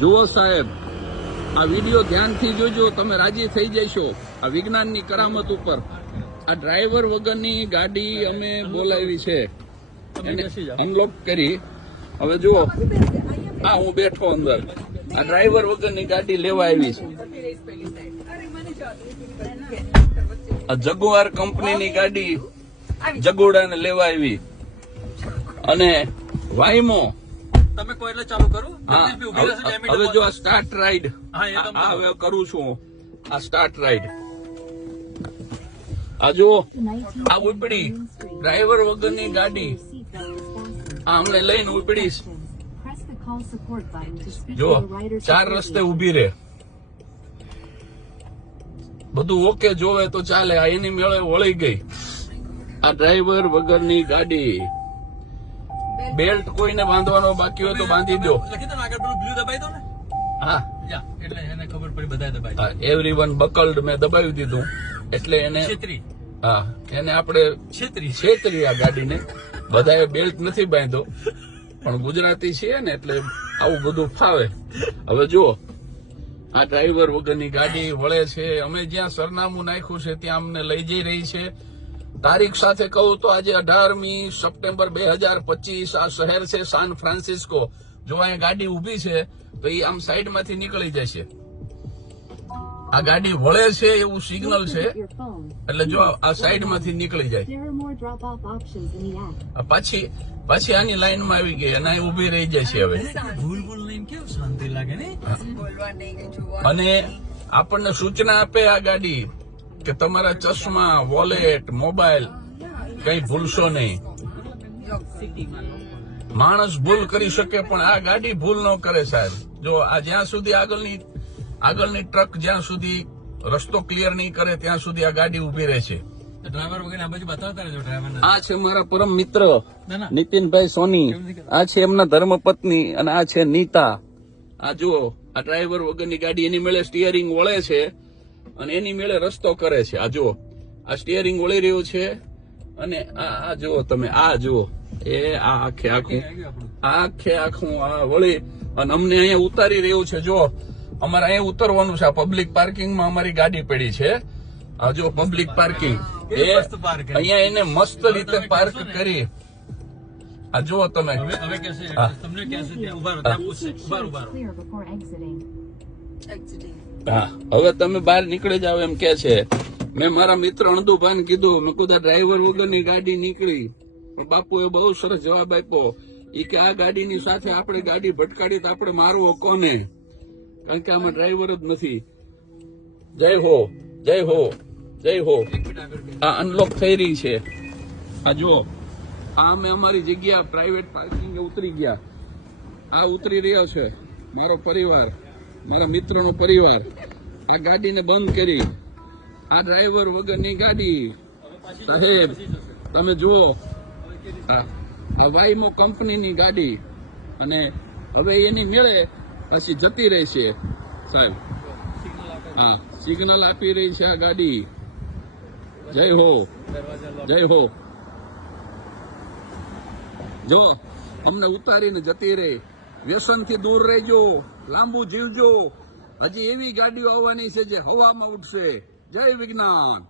જુઓ સાહેબ, આ વિડીયો ધ્યાનથી જોજો, તમે રાજી થઈ જશો આ વિજ્ઞાનની કરામત ઉપર. આ ડ્રાઈવર વગરની ગાડી અમે બોલાવી છે, એને અનલોક કરી. હવે જુઓ, આ હું બેઠો અંદર, આ ડ્રાઈવર વગરની ગાડી લેવા આવી છે. આ જગુઆર કંપનીની ગાડી જગોડાને લેવા આવી. અને વાઈમો તમે કોઈ એટલે ચાલુ કરો. હવે જો આ સ્ટાર્ટ રાઈડ હવે કરું છું. આ સ્ટાર્ટ રાઈડ આ જો, આ ઉપડી ડ્રાઈવર વગરની ગાડી આ અમને લઈને ઉપડીશ. જો 4 રસ્તે ઉભી રે, બધું ઓકે જોવે તો ચાલે. આ એની મેળે વળી ગઈ આ ડ્રાઈવર વગરની ગાડી. બેલ્ટ કોઈને બાંધવાનો બાકી હોય તો બાંધી દો. હા, એટલે એને ખબર પડી બધા દબાઈ. એવરીવન બકલ્ડ મેં દબાવી દીધું એટલે એને હા, એને આપણે છેતરી આ ગાડીને. બધાએ બેલ્ટ નથી બાંધ્યો, પણ ગુજરાતી છીએ ને એટલે આવું બધું ફાવે. હવે જુઓ, આ ડ્રાઈવર વગરની ગાડી વળે છે. અમે જ્યાં સરનામું નાખ્યું છે ત્યાં અમને લઈ જઈ રહી છે. તારીખ સાથે કહું તો આજે 18મી સપ્ટેમ્બર 2025 આ શહેર છે સાન ફ્રાન્સિસ્કો. જો અહીંયા ગાડી ઉભી છે તો એ આમ સાઈડમાંથી નીકળી જશે. આ ગાડી વળે છે એવું સિગ્નલ છે એટલે જો આ સાઈડમાંથી નીકળી જાય. પાછી આની લાઈનમાં આવી ગઈ અને ઉભી રહી જશે. હવે શાંતિ લાગે ને. અને આપણને સૂચના આપે આ ગાડી કે તમારા ચશ્મા, વોલેટ, મોબાઈલ કઈ ભૂલશો નહીં. માણસ ભૂલ કરી શકે પણ આ ગાડી ભૂલ ન કરે સાહેબ. જો આ જ્યાં સુધી આગળની ટ્રક જ્યાં સુધી રસ્તો ક્લિયર નહીં કરે ત્યાં સુધી આ ગાડી ઉભી રહે છે. ડ્રાઈવર વગર આ બાજુ બતાવતા રહેજો ડ્રાઈવર. આ છે મારા પરમ મિત્ર નીતિનભાઈ સોની, આ છે એમના ધર્મપત્ની અને આ છે નીતા. આ જુઓ, આ ડ્રાઈવર વગરની ગાડી એની મેળે સ્ટીયરિંગ વળે છે અને એની મેળે રસ્તો કરે છે. આ જુઓ, આ સ્ટીયરિંગ વળી રહ્યું છે અને આ જુઓ તમે, આ જુઓ એ આ આખે આખું આ વળી અને અમને અહીંયા ઉતારી રહ્યું છે. જો અમારે અહીંયા ઉતરવાનું છે. આ પબ્લિક પાર્કિંગમાં અમારી ગાડી પડી છે. આ જો પબ્લિક પાર્કિંગ, અહીંયા એને મસ્ત રીતે પાર્ક કરી. આ જુઓ તમે, હા હવે તમે બહાર નીકળી જાવ એમ કે છે. મેં મારા મિત્ર અણદુભાઈને કીધું, મેં કીધું ડ્રાઈવર વગરની ગાડી નીકળી. પણ બાપુએ બહુ સરસ જવાબ આપ્યો. એ કે આ ગાડીની સાથે આપણે ગાડી ભટકાડી તો આપણે મારવો કોને, કારણ કે આમાં ડ્રાઈવર જ નથી. જય હો, જય હો, જય હો. આ અનલોક થઈ રહી છે. આ જુઓ, આ અમે અમારી જગ્યા પ્રાઇવેટ પાર્કિંગ ઉતરી ગયા. આ ઉતરી રહ્યો છે મારો પરિવાર, મારા મિત્રોનો પરિવાર. આ ગાડીને બંધ કરી. આ ડ્રાઈવર વગરની ગાડી સાહેબ તમે જુઓ, આ વાઈમો કંપનીની ગાડી અને હવે એની મેળે પછી જતી રહેશે સાહેબ. હા, સિગ્નલ આપી રહી છે આ ગાડી. જય હો, જય હો. જો અમને ઉતારીને જતી રહી. વ્યસનથી દૂર રહેજો, લાંબુ જીવજો. હજી એવી ગાડીઓ આવવાની છે જે હવામાં ઉડશે. જય વિજ્ઞાન.